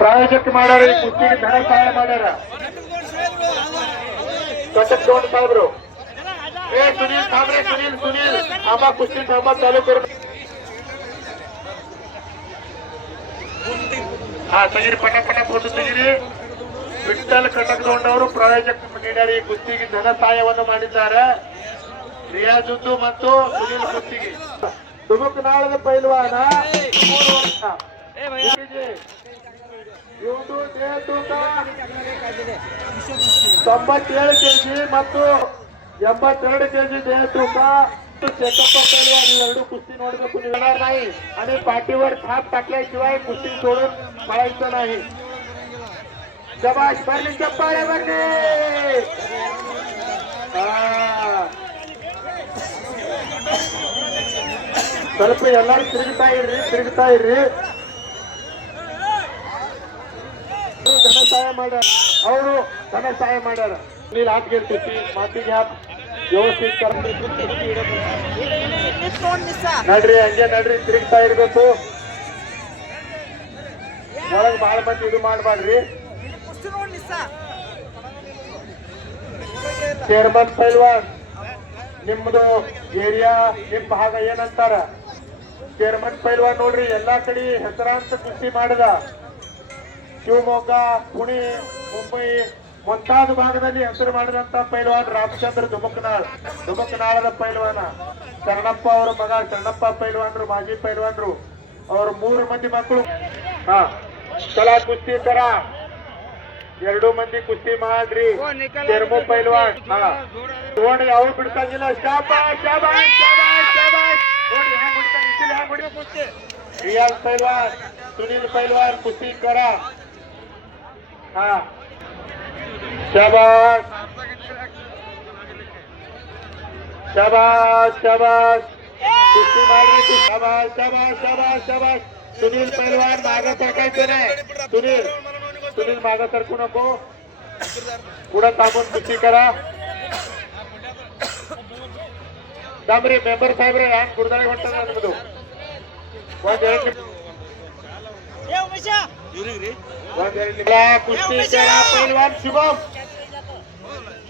ಪ್ರಾಯೋಜಕ ಮಾಡ್ಯಾರ, ಈ ಕುಸ್ತಿಗೆ ಧನ ಸಹಾಯ ಮಾಡ್ಯಾರ ಕಟಕ್ ತೋಟ ಸಾಹೇಬ್ರು. ಸುನೀಲ್ ಸಾಬ್ರೆ, ಸುನೀಲ್ ಅಮ್ಮ ಕುಸ್ತಿ ಸಾಂಬ ತಾಲೂಕು. ಹಾ ತೆಗಿರಿ, ಪಟ ಫೋಟೋ ತೆಗಿರಿ. ವಿಠಲ್ ಕಟಕ್ ತೋಟವರು ಪ್ರಾಯೋಜಕ ನೀಡ್ಯಾರ, ಈ ಕುಸ್ತಿಗೆ ಧನ ಸಹಾಯವನ್ನು ಮಾಡಿದ್ದಾರೆ. ರಿಯಾಜುದ್ದು ಮತ್ತು ಸುನೀಲ್ ಕುಸ್ತಿಗೆ. ತುಮಕನಾಳದ ಪೈಲ್ವಾನ ಇವುದು ದೇಹ ತೂಕ 97 ಕೆಜಿ ಮತ್ತು 82 ಕೆಜಿ ದೇಹ ತೂಕ. चेकअप पहलवान ಎರಡು कुस्ती ನೋಡಬೇಕು. निघणार नाही आणि पाठीवर थाप टाकल्याशिवाय कुस्ती सोडून पळायचं नाही. शबाश, बरली चप्पाळे बरली. ಸ್ವಲ್ಪ ಎಲ್ಲರೂ ತಿರುಗ್ತಾ ಇರ್ರಿ. ಧನ ಸಹಾಯ ಮಾಡ್ಯಾರ, ಅವರು ಧನ ಸಹಾಯ ಮಾಡ್ಯಾರ. ನೀಲ್ ಹಾಕಿ ಗೆಲ್ತೈತಿ, ಮಾತಿಗೆ ಹಾಕಿ ವ್ಯವಸ್ಥಿತ ನಡ್ರಿ, ಹಂಗೆ ನಡ್ರಿ, ತಿರುಗ್ತಾ ಇರ್ಬೇಕು. ಒಳಗ್ ಬಾಳ ಮಂದಿ ಇದು ಮಾಡ್ಬಾಡ್ರಿ. ಚೇರ್ಮನ್ ಪೈಲ್ವಾನ್, ನಿಮ್ದು ಏರಿಯಾ ನಿಮ್ ಭಾಗ ಏನಂತಾರ? ಚೇರ್ಮನ್ ಪೈಲ್ವಾನ್ ನೋಡ್ರಿ, ಎಲ್ಲಾ ಕಡೆ ಹೆಸರಾಂತ ಕುಸ್ತಿ ಮಾಡಿದ. ಶಿವಮೊಗ್ಗ, ಪುಣೆ, ಮುಂಬೈ ಮುಂತಾದ ಭಾಗದಲ್ಲಿ ಹೆಸರು ಮಾಡಿದಂತ ಪೈಲ್ವಾನ್ ರಾಮಚಂದ್ರ ದುಮಕನಾಳದ ಪೈಲ್ವಾನ. ಶರಣಪ್ಪ ಅವರ ಮಗ ಶರಣಪ್ಪ ಪೈಲ್ವಾನ್ರು, ಮಾಜಿ ಪೈಲ್ವಾನ್ರು. ಅವ್ರ 3 ಮಂದಿ ಮಕ್ಕಳು. ಹಾ ಚಲಾ ಕುಸ್ತಿ ತರ 2 ಮಂದಿ ಕುಸ್ತಿ ಮಾಡ್ರಿ. ಚರ್ಮು ಪೈಲ್ವಾನ್ ನೋಡಿ, ಅವ್ರು ಬಿಡ್ತಾಗಿಲ್ಲ. ಶಾಬಾಷ್ ಶಾಬಾಷ್ ಶಾಬಾಷ್ ಶಾಬಾಷ್. ನೋಡಿ ಹ್ಯಾಂಗ್ ಬಿಡ್ತಾನೆ. ರಿಯಾಜ್ ಪೈಲ್ವಾನ್, ಸುನೀಲ್ ಪೈಲ್ವಾನ್ ಕುಸ್ತಿ ಕರ. ಹಾ शाबाश शाबाश शाबाश. कुस्ती मारली. शाबाश शाबाश शाबाश शाबाश. सुनील पहलवान मागे टाकायचं नाही. सुनील मागे सरकू नको, पुढे थांबून कुस्ती करा. डांबरे मेंबर साहेब रे हँग गुरुदारे ಹೊಂಟದ ನಿಮ್ಮದು. कुस्ती करा. पहलवान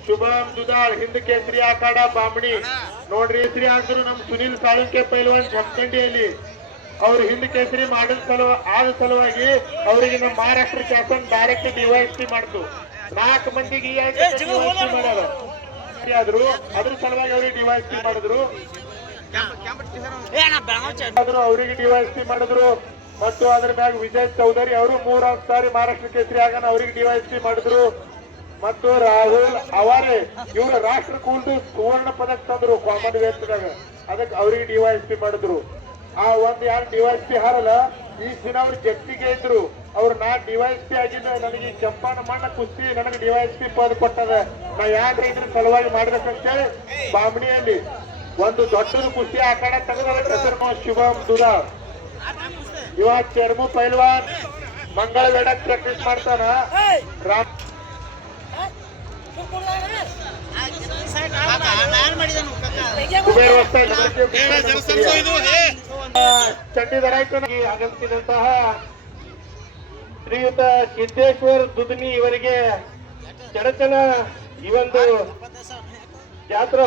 शुभम दुधाळ, हिंद केसरी आखाडा बामणी. ನೋಡ್ರಿ, ಹೆಸರಿ ಅಂದ್ರು ನಮ್ ಸುನೀಲ್ ಸಾಳುಂಕೆ ಪೈಲ್ವಾನ್ ಜಮಖಂಡಿಯಲ್ಲಿ ಅವ್ರು ಹಿಂದ್ ಕೇಸರಿ ಆದ ಸಲುವಾಗಿ ಅವರಿಗೆ ನಮ್ಮ ಮಹಾರಾಷ್ಟ್ರ ಶಾಸನ ಡೈರೆಕ್ಟ್ ಡಿವೈಎಸ್ಪಿ ಮಾಡ್ತು. 4 ಮಂದಿಗೆ ಮಾಡ್ಯಾರ. ಆದ್ರು ಅದ್ರ ಸಲುವಾಗಿ ಅವ್ರಿಗೆ ಡಿವೈಎಸ್ಪಿ ಮಾಡಿದ್ರು. ಅವರಿಗೆ ಡಿವೈಎಸ್ಪಿ ಮಾಡಿದ್ರು. ಮತ್ತು ಅದ್ರ ಮ್ಯಾಗ ವಿಜಯ್ ಚೌಧರಿ ಅವರು 3 ಸಾರಿ ಮಹಾರಾಷ್ಟ್ರ ಕೇಸರಿ ಆಗಾನ ಅವ್ರಿಗೆ ಡಿವೈಎಸ್ಪಿ ಮಾಡಿದ್ರು. ಮತ್ತು ರಾಹುಲ್ ಅವಾರೆ ಇವರು ರಾಷ್ಟ್ರ ಕೂಲ್ದು ಸುವರ್ಣ ಪದಕ ತಂದ್ರು ಕಾಮನ್ವೆಲ್ತ್ನಾಗ, ಅದಕ್ಕೆ ಅವ್ರಿಗೆ ಡಿವೈಎಸ್ಪಿ ಮಾಡಿದ್ರು. ಆ ಯಾರು ಡಿವೈಎಸ್ಪಿ ಹಾರಲ್ಲ, ಈ ದಿನ ಅವ್ರು ಜಗ್ತಿಗೆ ಇದ್ರು. ಅವ್ರು ನಾ ಡಿವೈಎಸ್ಪಿ ಆಗಿದ್ದ, ನನಗೆ ಚಂಪಾನ ಮಣ್ಣ ಕುಸ್ತಿ ನನಗೆ ಡಿವೈಎಸ್ಪಿ ಪದ ಕೊಟ್ಟದ, ನಾ ಯಾಕೆ ಇದ್ರ ಸಲುವಾಗಿ ಮಾಡ್ಬೇಕಂತೇಳಿ ಬಾಮಣಿಯಲ್ಲಿ ಒಂದು ದೊಡ್ಡದು ಕುಸ್ತಿ ಆಕಾಡ ತೆಗೆದ ಶುಭಮ್ ದುಧಾಳ್. ಇವ ಚರ್ಮು ಪೈಲ್ವಾನ್ ಮಂಗಳವೇಡಕ್ ಪ್ರಾಕ್ಟೀಸ್ ಮಾಡ್ತಾನ. ಚಂಡೀಧರಾಯ್ತು ಆಗಮಿಸಿದಂತಹ ಶ್ರೀಯುತ ಸಿದ್ದೇಶ್ವರ್ ದುದ್ನಿ ಇವರಿಗೆ ಚಡಚಣ ಈ ಒಂದು ಜಾತ್ರಾ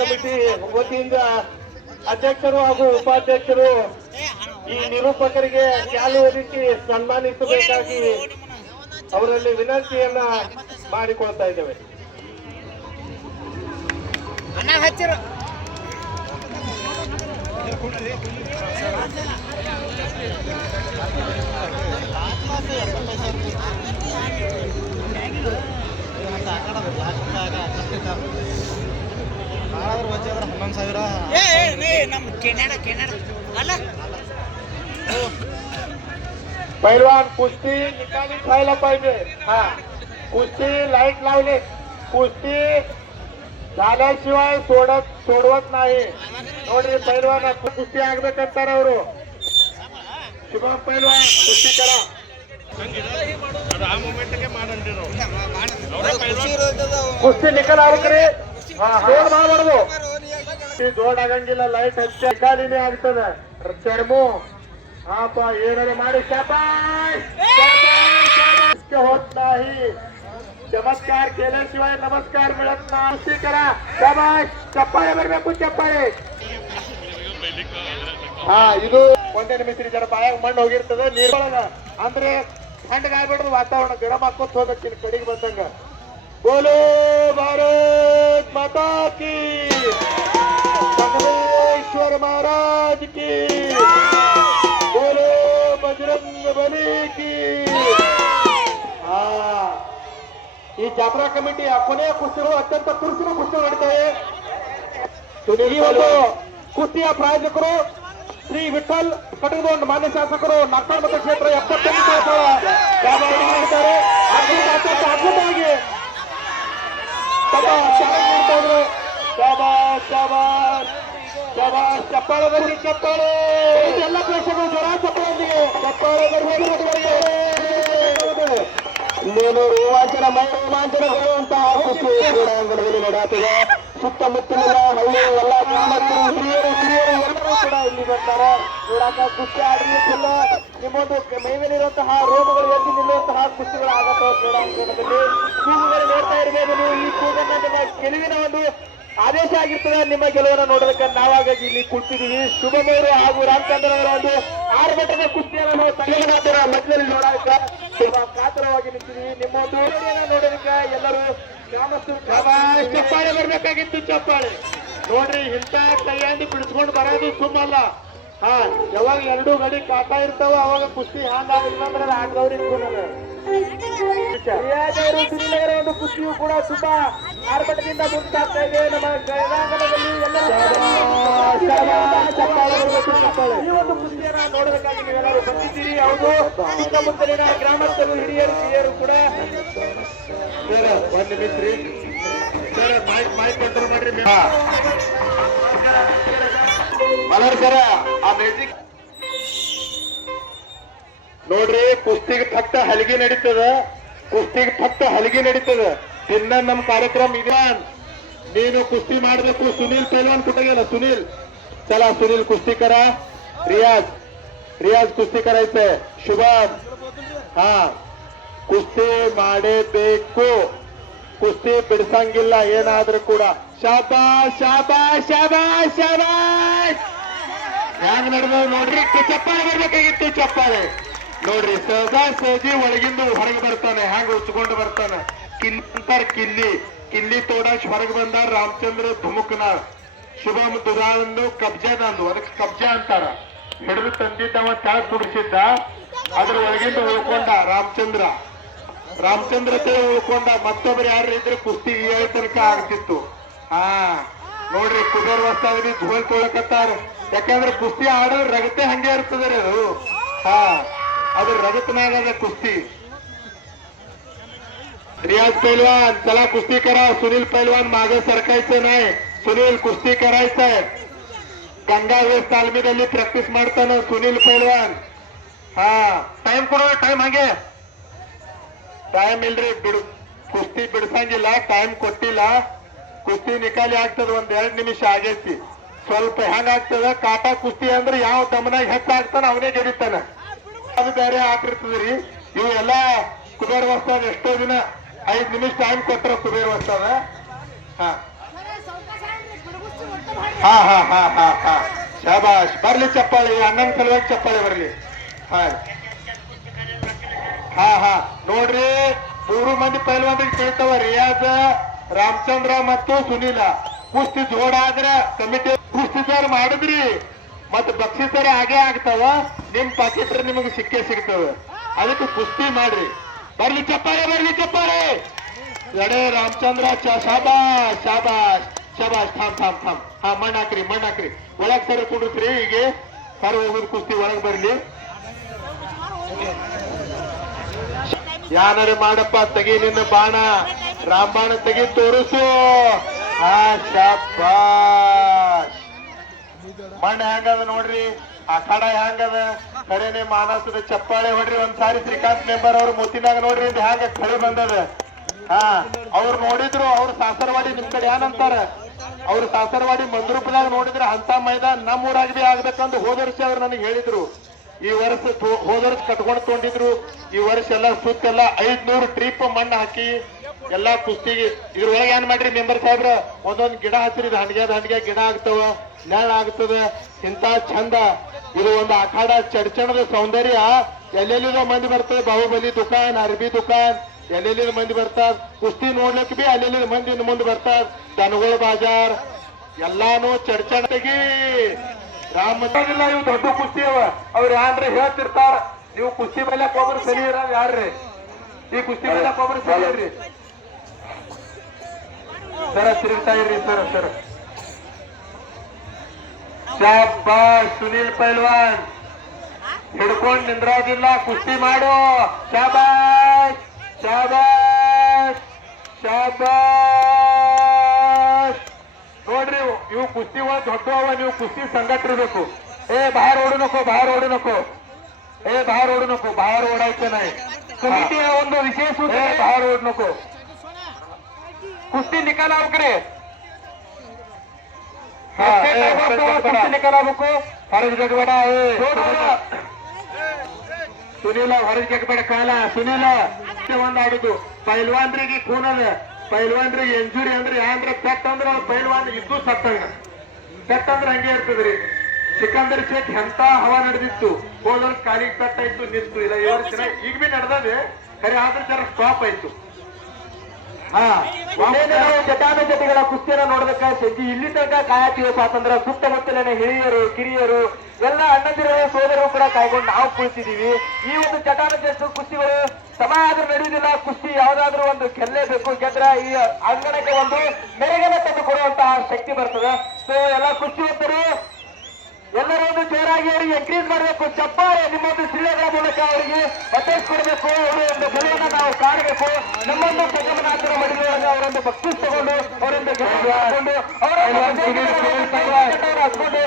ಕಮಿಟಿ ವತಿಯಿಂದ ಅಧ್ಯಕ್ಷರು ಹಾಗೂ ಉಪಾಧ್ಯಕ್ಷರು ಈ ನಿರೂಪಕರಿಗೆ ಶಾಲು ಹೊದಿಸಿ ಸನ್ಮಾನಿಸಬೇಕಾಗಿ ಅವರಲ್ಲಿ ವಿನಂತಿಯನ್ನ ಮಾಡಿಕೊಳ್ತಾ ಇದ್ದೇವೆ. पैलवान कुस्ती निकाली खायला पाहिजे. हा कुस्ती लाईट लावले, कुस्ती झाल्याशिवाय सोडवत नाही. ನೋಡ್ರಿ ಪೈಲ್ವಾನ ಕುಸ್ತಿ ಆಗ್ಬೇಕಂತಾರ ಅವರು. ಶುಭಂ ಪೈಲ್ವಾನ್ ಕುಸ್ತಿ ಕರ. ಕುಸ್ತಿ ನಿಕಲ್ ಆಗ್ಬೇಕ್ರಿ. ಜೋಡ್ ಮಾಡಬಾರ್ದು, ಜೋಡ್ ಆಗಂಗಿಲ್ಲ. ಲೈಟ್ ಹಚ್ಚಿ ನಿಕಾಲಿನೇ ಆಗ್ತದೆ. ಚರ್ಮು आप येणारे मारे शाबाश शाबाश शाबाश के होत नाही चमत्कार केल्याशिवाय नमस्कार मिळत नाही कुस्ती करा शाबाश चप्पाळे बरಬೇಕು ಚಪ್ಪಾಳೆ ಹಾ ಇದು ಒಂದೇ ನಿಮಿಷ ಜರ ಬಾಯಾಗ ಮಣ್ಣು ಹೋಗಿರ್ತದೆ ನೀರೊಳಗ ಅಂದ್ರೆ ತಣ್ಣಗಾಗ್ಬಿಡ್ದು ವಾತಾವರಣ ಗರಂ ಹಾಕೋತ್ ಹೋಗ್ಬೇಕು ಕಡೆಗೆ ಬಂದಂಗ ಬೋಲೋ ಭಾರತ್ ಮಾತಾ ಕಿ बसवेश्वर महाराज की बोलो बजरंग बली की हा ಈ ಜಾತ್ರಾ ಕಮಿಟಿ ಕೊನೆಯ ಕುಸ್ತಿಗಳು ಅತ್ಯಂತ ತುರುಸಿನ ಕುಸ್ತಿಗಳು ನಡೀತವೆ ಈ ಒಂದು ಕುಸ್ತಿಯ ಪ್ರಾಯೋಜಕರು ಶ್ರೀ ವಿಠಲ್ ಕಟಗದೊಂದು ಮಾನ್ಯ ಶಾಸಕರು ನಾಗ್ಪುರ ಮತಕ್ಷೇತ್ರ 75 ಮಾಡಿದ್ದಾರೆ ಅದ್ಭುತವಾಗಿ ಶಾಬಾಷ್ ಶಾಬಾಷ್ ಶಾಬಾಷ್ ಚಪ್ಪಾಳೆ ಬರಲಿ ಚಪ್ಪಾಳೆ ಎಲ್ಲ ಪ್ರೇಕ್ಷಕರು ಜ್ವರ ಚಪ್ಪಾಳೊಂದಿಗೆ ಚಪ್ಪಾಳೆ ಬರಬೇಕು ನೀನು ರೋಮಾಂಚನ ಮೈ ರೋಮಾಂಚನಗೊಳ್ಳುವಂತಹ ಕುಸ್ತಿ ಕ್ರೀಡಾಂಗಣದಲ್ಲಿ ನಡೆಯುತ್ತಿದೆ ಸುತ್ತಮುತ್ತಲಿನ ಹಳ್ಳಿ ಎಲ್ಲ ಗ್ರಾಮಸ್ಥರು ಹಿರಿಯರು ಕಿರಿಯರು ಎಲ್ಲರೂ ಕೂಡ ಇಲ್ಲಿ ಬರ್ತಾರೆ ನೋಡಾಕ ಕುಸ್ತಿ ಆಡಲಿಕ್ಕಿಲ್ಲ ನಿಮ್ಮೊಂದು ಮೈಮೇಲಿರುವಂತಹ ರೋಗಗಳು ಎದ್ದು ನಿಲ್ಲುವಂತಹ ಕುಸ್ತಿಗಳು ಆಗತ್ತವೆ ಕ್ರೀಡಾಂಗಣದಲ್ಲಿ ಕೂಗುಗಳು ನೋಡ್ತಾ ಇರಬೇಕು ನೀವು ಈ ಕೂಗನ್ನ ನಿಮ್ಮ ಗೆಲುವಿನ ಒಂದು ಆದೇಶ ಆಗಿರ್ತದೆ ನಿಮ್ಮ ಗೆಲುವನ್ನು ನೋಡೋದಕ್ಕೆ ನಾವಾಗಿ ಇಲ್ಲಿ ಕುಳಿತಿದ್ದೀವಿ ಶುಭಮೂರು ಹಾಗೂ ರಾಮಚಂದ್ರ ಅವರ ಒಂದು 6 ಮಟ್ಟದ ಕುಸ್ತಿಯನ್ನು ನಾವು ತಲೆಮಾತರ ಮಧ್ಯದಲ್ಲಿ ನೋಡೋದಕ್ಕೆ ತುಂಬಾ ಕಾತರವಾಗಿ ನಿಂತಿದ್ದೀವಿ ನಿಮ್ಮ ಒಂದು ನೋಡೋದಕ್ಕೆ ಎಲ್ಲರೂ ಗ್ರಾಮಸ್ಥರು ಚಪ್ಪಾಳೆ ಬರ್ಬೇಕಾಗಿತ್ತು ಚಪ್ಪಾಳೆ ನೋಡ್ರಿ ಇಂಥ ಕೈಯಾಂಡಿ ಬಿಡಿಸ್ಕೊಂಡು ಬರೋದು ಸುಮ್ಮಲ್ಲ ಹಾ ಯಾವಾಗ 2 ಗಡಿ ಕಾಟ ಇರ್ತಾವ ಅವಾಗ ಕುಸ್ತಿ ಹ್ಯಾಂಗಾಗಿಲ್ಲ ಅಂದ್ರೆ ಆಟದವ್ರು ಇಟ್ಕೊಂಡು ಶ್ರೀನಗರ ಒಂದು ಕುಸ್ತಿಯು ಕೂಡ ತುಂಬಾ ಆರ್ಭಟದಿಂದ ಮುಂದಾಗ್ತಾ ಇದೆ ನಮ್ಮ ಕ್ರೀಡಾಂಗಣದಲ್ಲಿ ಈ ಒಂದು ಕುಸ್ತಿಯನ್ನ ನೋಡೋದಕ್ಕಾಗಿ ನೀವೆಲ್ಲರೂ ಬಂದಿದ್ದೀರಿ ಹೌದು ಸುತ್ತಮುತ್ತಲಿನ ಗ್ರಾಮಸ್ಥರು ಹಿರಿಯರು ಕಿರಿಯರು ಕೂಡ ಸರ್ ಒಂದು ನಿಮಿಷ ರೀ ಸರ್ ಮೈಕ್ ಕಂಟ್ರೋಲ್ ಮಾಡ್ರಿ ಮಲರ್ ಸರ ಆ ಮ್ಯೂಸಿಕ್ ನೋಡ್ರಿ ಕುಸ್ತಿಗೆ ಫಕ್ತ ಹಲಗಿ ನಡೀತದ ಕುಸ್ತಿಗೆ ಫಕ್ತ ಹಲಗಿ ನಡೀತದ ದಿನ ನಮ್ಮ ಕಾರ್ಯಕ್ರಮ ಇದೆ ನೀನು ಕುಸ್ತಿ ಮಾಡಬೇಕು ಸುನೀಲ್ ಪೈಲ್ವಾನ್ ಕುಟಗಿಲ್ಲ ಸುನೀಲ್ ಚಲಾ ಸುನೀಲ್ ಕುಸ್ತಿ ಕರ ರಿಯಾಜ್ ರಿಯಾಜ್ ಕುಸ್ತಿ ಕರೈತೆ ಶುಭಮ್ ಹಾ ಕುಸ್ತಿ ಮಾಡೇಬೇಕು ಕುಸ್ತಿ ಬಿಡಿಸಂಗಿಲ್ಲ ಏನಾದ್ರೂ ಕೂಡ ಶಾಬಾಷ್ ಶಾಬಾಷ್ ಶಾಬಾಷ್ ಶಾಬಾಷ್ ಹ್ಯಾಂಗ ನಡೆದ ನೋಡ್ರಿ ಚಪ್ಪಾಳೆ ಬರ್ಬೇಕಾಗಿತ್ತು ಚಪ್ಪಾಳೆ ನೋಡ್ರಿ ಸದಾ ಸಹಜಿ ಒಳಗಿಂದ ಹೊರಗೆ ಬರ್ತಾನೆ ಹ್ಯಾಂಗ ಉಚ್ಕೊಂಡು ಬರ್ತಾನೆ ಕಿಲ್ಲಿ ಕಿಲ್ಲಿ ತೋಡಾಶ್ ಹೊರಗೆ ಬಂದ ರಾಮಚಂದ್ರ ಧುಮುಕ್ನಾಳ್ ಶುಭಮ್ ದುರಾಂದು ಕಬ್ಜಾದಂದು ಅದಕ್ಕೆ ಕಬ್ಜಾ ಅಂತಾರ ಹಿಡಿದು ತಂದಿದ್ದವ ತ್ಯಾಗ ಕುಡಿಸಿದ್ದ ಅದ್ರ ಒಳಗಿಂದ ಉಳ್ಕೊಂಡ ರಾಮಚಂದ್ರ ಉಳ್ಕೊಂಡ ಮತ್ತೊಬ್ರು ಯಾರು ಇದ್ರೆ ಕುಸ್ತಿ ಈ ತನಕ ಆಗ್ತಿತ್ತು ಹಾ ನೋಡ್ರಿ ಕುಬೇರ್ ವಸ್ತಾವರಿ ಧೋಲ್ ತೊಳಕತ್ತಾರ ಯಾಕಂದ್ರೆ ಕುಸ್ತಿ ಆಡೋದು ರಗತೆ ಹಂಗೆ ಇರ್ತದೆ ಅದು ಹಾ ಅದು रगतनाग कुस्ती रियाज पहलवान चला कुस्ती करा सुनील पहलवान मागे सरकायचं नाही सुनील कुस्ती करायचंय गंगावेश तालमीದಲ್ಲಿ ಪ್ರಾಕ್ಟೀಸ್ ಮಾಡ್ತಾನೆ ಸುನಿಲ್ ಪೈಲ್ವಾನ್ ಹಾ ಟೈಮ್ ಕೊಡೋ ಟೈಮ್ ಹಾಗೆ ಟೈಮ್ ಇಲ್ರಿ ಬಿಡು ಕುಸ್ತಿ ಬಿಡಿಸಂಗಿಲ್ಲ ಟೈಮ್ ಕೊಟ್ಟಿಲ್ಲ ಕುಸ್ತಿ ನಿಕಾಲಿ ಆಗ್ತದ 1-2 ನಿಮಿಷ ಆಗೈತಿ ಸ್ವಲ್ಪ ಹೆಂಗಾಗ್ತದ ಕಾಟಾ ಕುಸ್ತಿ ಅಂದ್ರೆ ಯಾವ ದಮನಾಗ ಹೆಚ್ಚಾಗ್ತಾನ ಅವನೇ ಗೆದಿತಾನ ಅದು ಬೇರೆ ಆಗಿರ್ತದ್ರಿ ಇವು ಎಲ್ಲ ಕುಬೇರ್ ವಸ್ತಾದ ಎಷ್ಟೋ ದಿನ 5 ನಿಮಿಷ ಟೈಮ್ ಕೊಟ್ರ ಕುಬೇರ್ ವಸ್ತಾದ ಹಾ ಹಾ ಹಾ ಹಾ ಹಾ ಹಾ ಶಾಬಾಷ್ ಬರ್ಲಿ ಚಪ್ಪಾಳಿ ಅಣ್ಣನ ಸಲುವಾಗಿ ಚಪ್ಪಾಳಿ ಬರ್ಲಿ ಹಾ ಹಾ ಹಾ ನೋಡ್ರಿ 3 ಮಂದಿ ಪೈಲ್ವಾನ್ರಿಗೆ ಕೇಳ್ತಾವ ರಿಯಾಜ್ ರಾಮಚಂದ್ರ ಮತ್ತು ಸುನೀಲ ಕುಸ್ತಿ ಜೋಡಾದ್ರ ಕಮಿಟಿ ಕುಸ್ತಿದಾರ ಮಾಡಿದ್ರಿ ಮತ್ತ ಬಕ್ಷಿಸರ ಹಾಗೆ ಆಗ್ತಾವ ನಿಮ್ ಪಾಕಿಟ್ರ ನಿಮಗೆ ಸಿಕ್ಕೇ ಸಿಗ್ತವೆ ಅದಕ್ಕೆ ಕುಸ್ತಿ ಮಾಡ್ರಿ ಬರ್ಲಿ ಚಪ್ಪಾಳೆ ಎಡೆ ರಾಮಚಂದ್ರ ಶಾಬಾಷ್ ಶಾಬಾಷ್ ಶಾಬಾಷ್ ಥಾಮ್ ಹಾ ಮಣ್ಣ್ ಹಾಕ್ರಿ ಒಳಗ್ ಸರಿ ಕುಡಿಸ್ರಿ ಈಗ ಸರ್ ಹೋಗುದು ಕುಸ್ತಿ ಒಳಗ್ ಬರ್ಲಿ ಯಾನರೆ ಮಾಡಪ್ಪ ತೆಗಿ ನಿನ್ನ ಬಾಣ ರಾಮಬಾಣ ತೆಗಿ ತೋರಿಸು ಹಾ ಶಾಬಾಷ್ ಮಣ್ಣ ಹೆಂಗದ ನೋಡ್ರಿ ಅಖಾಡ ಹೆಂಗದ ಕಡೆನೆ ಮಾನಸದ ಚಪ್ಪಾಳೆ ಹೊಡ್ರಿ ಒಂದ್ಸಾರಿ ಶ್ರೀಕಾಂತ್ ಮೆಂಬರ್ ಅವ್ರ ಮುತ್ತಿನಾಗ ನೋಡ್ರಿ ಹ್ಯಾಂಗ ಕಳೆ ಬಂದದ ಹಾ ಅವ್ರು ನೋಡಿದ್ರು ಅವ್ರ ಸಾಸರವಾಡಿ ನಿಮ್ ಕಡೆ ಏನಂತಾರ ಅವ್ರ ಸಾಸರವಾಡಿ ಮಂದ್ರೂಪದಾಗ ನೋಡಿದ್ರೆ ಅಂತ ಮೈದಾನ ನಮ್ಮೂರಾಗ ಬಿ ಆಗ್ಬೇಕಂತ ಹೋದ ವರ್ಷ ಅವ್ರು ನನಗೆ ಹೇಳಿದ್ರು ಈ ವರ್ಷ ಹೋದ ವರ್ಷ ಕಟ್ಕೊಂಡು ತೊಗೊಂಡಿದ್ರು. ಈ ವರ್ಷ ಎಲ್ಲ ಸುತ್ತೆಲ್ಲ 500 ಟ್ರಿಪ್ ಮಣ್ಣು ಹಾಕಿ ಎಲ್ಲಾ ಕುಸ್ತಿಗೆ ಇದ್ರೊಳಗೆ ಏನ್ ಮಾಡ್ರಿ ಮೆಂಬರ್ ಸಾಹೇಬ್ರ, ಒಂದೊಂದ್ ಗಿಡ ಹಚ್ಚಿರಿ, ದಂಡಿಗೆ ಗಿಡ ಆಗ್ತವ, ನೆಳ ಆಗ್ತದ. ಇಂತ ಚಂದ ಇದು ಒಂದು ಅಖಾಡ ಚಡ್ಚಣದ ಸೌಂದರ್ಯ. ಎಲ್ಲೆಲ್ಲಿದ ಮಂದಿ ಬರ್ತದೆ, ಬಾಹುಬಲಿ ದುಕಾನ್, ಅರ್ಬಿ ದುಕಾನ್, ಎಲ್ಲೆಲ್ಲಿದ ಮಂದಿ ಬರ್ತಾರ. ಕುಸ್ತಿ ನೋಡ್ಲಿಕ್ಕೆ ಬಿ ಅಲ್ಲೆಲ್ಲಿದ ಮಂದಿ ಇನ್ನು ಮುಂದೆ ಬರ್ತಾರ. ದನಗೋಳ ಬಾಜಾರ್ ಎಲ್ಲಾನು ಚಡ್ಚಣಗಿ ರಾಮಲ್ಲ. ಇವು ದೊಡ್ಡ ಕುಸ್ತಿ ಅವ, ಅವ್ರು ಯಾನ್ರಿ ಹೇಳ್ತಿರ್ತಾರ, ನೀವು ಕುಸ್ತಿ ಮೇಲೆ ಒಬ್ಬರು ಸರಿ ಇರ ಯಾರ್ರಿ, ಈ ಕುಸ್ತಿ ಮೇಲೆ ಒಬ್ಬರು ಸರಿ ಇರ್ರಿ ಸರ, ತಿರುಗ್ತಾ ಇರ್ರಿ ಸರ್. ಸರ್ ಶಾಬಾಷ್ ಸುನೀಲ್ ಪೈಲ್ವಾನ್, ಹಿಡ್ಕೊಂಡ್ ನಿಂದ್ರೋದಿಲ್ಲ, ಕುಸ್ತಿ ಮಾಡು. ಶಾಬಾಷ್ ಶಾಬಾಷ್ ಶಾಬಾಷ್. ನೋಡ್ರಿ ಇವು ಕುಸ್ತಿ ದೊಡ್ಡ ಅವ, ನೀವು ಕುಸ್ತಿ ಸಂಘಟಿರ್ಬೇಕು. ಬಾಹರ್ ಓಡು ನಕೋ, ಬಾಹರ್ ಓಡು ನಕೋ, ಬಾಹರ್ ಓಡು ನಕೋ, ಬಾಹರ್ ಓಡಾಯ್ತೆ ನಾಯಿ ಕಮಿಟಿಯ ಒಂದು ವಿಶೇಷ ಬಾಹರ್ ಓಡ್ ನಕೋ. ಕುಸ್ತಿ ನಿಕಾಲ ಆಗ್ರಿ, ಕುಸ್ತಿ ನಿಕಾಲ ಆಗ್ಬೇಕು. ಹೊರಗೆ ಜಗಬೇಡ ಸುನೀಲ, ಹೊರಗೆ ಜಗಬೇಡ ಕಾಲ. ಸುನೀಲ ಒಂದ್ ಆಡುದು ಪೈಲ್ವಾನ್ರಿಗೆ ಖೂನ್ ಅದ, ಪೈಲ್ವಾನ್ರಿಗೆ ಇಂಜುರಿ ಅಂದ್ರೆ ಯಾಂದ್ರ ಪೆಟ್ ಅಂದ್ರೆ ಅವ್ರ ಪೈಲ್ವಾನ್ ಇದ್ದು ಸತ್ತಂಗ. ಪೆಟ್ ಅಂದ್ರೆ ಹಂಗೆ ಇರ್ತದ್ರಿ. ಸಿಕಂದರ್ ಶೇಖ್ ಎಂತ ಹವಾ ನಡೆದಿತ್ತು, ಹೋದವ್ರ ಕಾಲಿಗೆ ಪೆಟ್ಟ ಇತ್ತು, ನಿಂತು. ಇಲ್ಲ ಈ ವರ್ಷ ಈಗ ಬಿ ನಡೆದದೆ, ಖರೆ ಆದ್ರೆ ಜರ ಸ್ಟಾಪ್ ಆಯ್ತು. ಜಟಾನುಜಟಿಗಳ ಕುಸ್ತಿಯನ್ನ ನೋಡೋದಕ್ಕ ಸಂಜೆ ಇಲ್ಲಿ ತನಕ ಕಾಯತೀವ ಸ್ವಾತಂತ್ರ್ಯ. ಸುತ್ತಮುತ್ತಲಿನ ಹಿರಿಯರು ಕಿರಿಯರು ಎಲ್ಲ ಅಣ್ಣಂದಿರು ಸೋದರರು ಕೂಡ ಕಾಯ್ಕೊಂಡು ನಾವು ಕುಳಿತಿದ್ದೀವಿ. ಈ ಒಂದು ಜಟಾನುಜಟ ಕುಸ್ತಿಗಳು ಸಮಾಜ ನಡೆಯುವುದಿಲ್ಲ. ಕುಸ್ತಿ ಯಾವ್ದಾದ್ರು ಒಂದು ಗೆಲ್ಲೇಬೇಕು, ಗೆದ್ರೆ ಈ ಅಂಗಣಕ್ಕೆ ಒಂದು ಮೆರುಗನ್ನ ತಂದು ಕೊಡುವಂತಹ ಶಕ್ತಿ ಬರ್ತದೆ. ಸೊ ಎಲ್ಲ ಕುಸ್ತಿವಂತರು ಎಲ್ಲರೂ ಒಂದು ಜೋರಾಗಿ ಅವರಿಗೆ ಎಂಕರೇಜ್ ಮಾಡಬೇಕು. ಚಪ್ಪಾಳೆ ನಿಮ್ಮೊಂದು ಸಿಳ್ಳೆಗಳ ಮೂಲಕ ಅವರಿಗೆ ಒತ್ತಾಯಿಸಿಕೊಡ್ಬೇಕು. ಅವರು ಒಂದು ಗೆಲುವನ್ನು ನಾವು ಕಾಣಬೇಕು. ನಮ್ಮೊಂದು ಸಂಗಮನಾಥರ ಮಡಿಲೊಳಗೆ ಅವರೊಂದು ಬಕ್ಷಿಸ್ ತಗೊಂಡು ಅವರೊಂದು ಹಚ್ಕೊಂಡು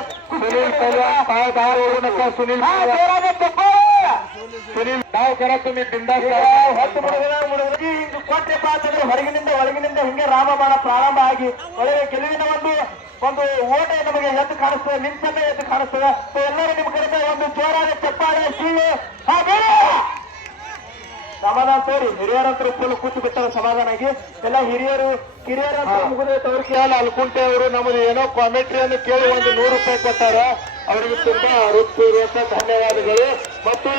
ಸುನೀಲ್ ನಾವು ಕರ ತುಂಬಿ ಹೊತ್ತು ಮುಡುಗಿ ಹಿಂಗೆ ಕೊಟ್ರಪ್ಪ ಅಂತಂದ್ರೆ ಹೊರಗಿನಿಂದ ಒಳಗಿನಿಂದ ಹಿಂಗೆ ರಾಮಬಾಣ ಪ್ರಾರಂಭ ಆಗಿ ಒಳಗೆ ಗೆಲುವಿನ ಒಂದು ಓಟ ನಮಗೆ ಎದ್ದು ಕಾಣಿಸ್ತದೆ, ನಿಂತಲ್ಲೇ ಎದ್ದು ಕಾಣಿಸ್ತದೆ. ಸೊ ಎಲ್ಲರೂ ನಿಮ್ಮ ಕಡೆ ಒಂದು ಜೋರಾದ ಚಪ್ಪಾಳೆ ಸೀಳು ಸಮಾಧಾನ ತೋರಿ. ಹಿರಿಯರಂತರೂ ಫುಲ್ ಕೂತು ಬಿಟ್ಟಾರ ಸಮಾಧಾನ ಆಗಿ. ಎಲ್ಲ ಹಿರಿಯರು ಕಿರಿಯರಂತೂ ಮುಗಿದ ತೋರಿಕೆ ಅಲ್ಕುಂಟೆ ಅವರು ನಮ್ಮದು ಏನೋ ಕಾಮೆಂಟ್ರಿಯನ್ನು ಕೇಳಿ ಒಂದು 100 ರೂಪಾಯಿ ಕೊಟ್ಟಾರ. ಅವರಿಗೆ ತುಂಬಾ ಹೃತ್ಪೂರ್ವಕ ಧನ್ಯವಾದಗಳು. ಮತ್ತು